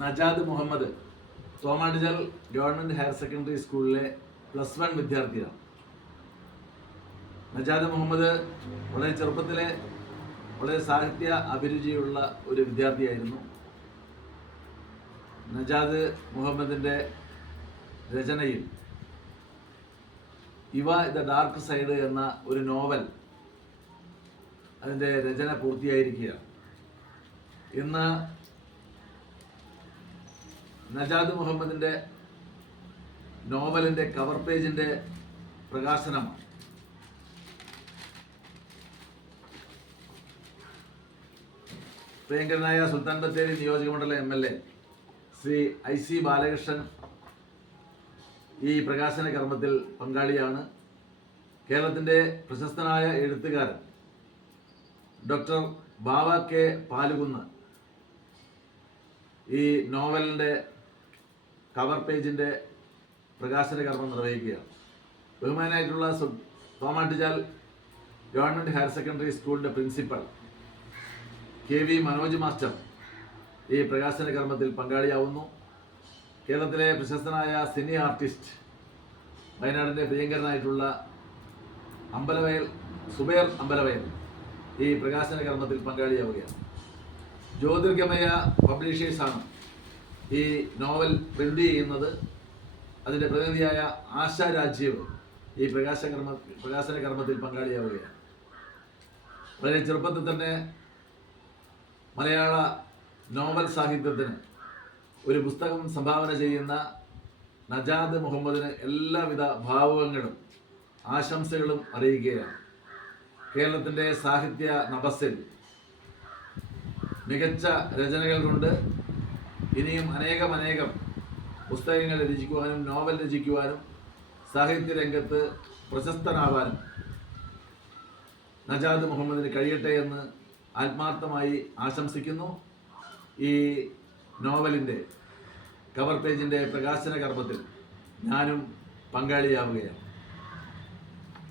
നജാദ് മുഹമ്മദ് തോമാടിജൽ government higher secondary സ്കൂളിലെ +1 വിദ്യാർത്ഥിയാണ്. നജാദ് മുഹമ്മദ് വളരെ ചെറുപ്പത്തിലെ വളരെ സാഹിത്യ അഭിരുചിയുള്ള ഒരു വിദ്യാർത്ഥിയായിരുന്നു. നജാദ് മുഹമ്മദിൻ്റെ രചനയിൽ ഇവ ദ ഡാർക്ക് സൈഡ് എന്ന ഒരു നോവൽ അതിൻ്റെ രചന പൂർത്തിയായിരിക്കുകയാണ്. ഇന്ന് നജാദ് മുഹമ്മദിൻ്റെ നോവലിൻ്റെ കവർ പേജിൻ്റെ പ്രകാശനമാണ്. പ്രിയങ്കരനായ സുൽത്താൻ ബത്തേരി നിയോജകമണ്ഡലം MLA ശ്രീ IC ബാലകൃഷ്ണൻ ഈ പ്രകാശന കർമ്മത്തിൽ പങ്കാളിയാണ്. കേരളത്തിൻ്റെ പ്രശസ്തനായ എഴുത്തുകാരൻ ഡോക്ടർ ബാവ കെ പാലുകുന്ന് ഈ നോവലിൻ്റെ കവർ പേജിൻ്റെ പ്രകാശന കർമ്മം നിർവഹിക്കുകയാണ്. ബഹുമാനായിട്ടുള്ള തോമാട്ടിച്ചാൽ ഗവൺമെൻറ് ഹയർ സെക്കൻഡറി സ്കൂളിൻ്റെ പ്രിൻസിപ്പൽ KV മനോജ് മാസ്റ്റർ ഈ പ്രകാശന കർമ്മത്തിൽ പങ്കാളിയാവുന്നു. കേരളത്തിലെ പ്രശസ്തനായ സിനി ആർട്ടിസ്റ്റ് വയനാടിൻ്റെ പ്രിയങ്കരനായിട്ടുള്ള സുബൈർ അമ്പലവയൽ ഈ പ്രകാശന കർമ്മത്തിൽ പങ്കാളിയാവുകയാണ്. ജ്യോതിർഗമയ പബ്ലിഷേഴ്സാണ് ഈ നോവൽ പ്രിന്റ് ചെയ്യുന്നത്. അതിൻ്റെ പ്രതിനിധിയായ ആശാ രാജീവ് ഈ പ്രകാശന കർമ്മത്തിൽ പങ്കാളിയാവുകയാണ്. വളരെ ചെറുപ്പത്തിൽ തന്നെ മലയാള നോവൽ സാഹിത്യത്തിന് ഒരു പുസ്തകം സംഭാവന ചെയ്യുന്ന നജാദ് മുഹമ്മദിന് എല്ലാവിധ ഭാവുകങ്ങളും ആശംസകളും അറിയിക്കുകയാണ്. കേരളത്തിൻ്റെ സാഹിത്യ നഭസിൽ മികച്ച രചനകൾ കൊണ്ട് ഇനിയും അനേകം പുസ്തകങ്ങൾ രചിക്കുവാനും നോവൽ രചിക്കുവാനും സാഹിത്യ രംഗത്ത് പ്രശസ്തനാവാനും നജാദ് മുഹമ്മദിന് കഴിയട്ടെ എന്ന് ആത്മാർത്ഥമായി ആശംസിക്കുന്നു. ഈ നോവലിൻ്റെ കവർ പേജിൻ്റെ പ്രകാശന കർമ്മത്തിൽ ഞാനും പങ്കാളിയാവുകയാണ്.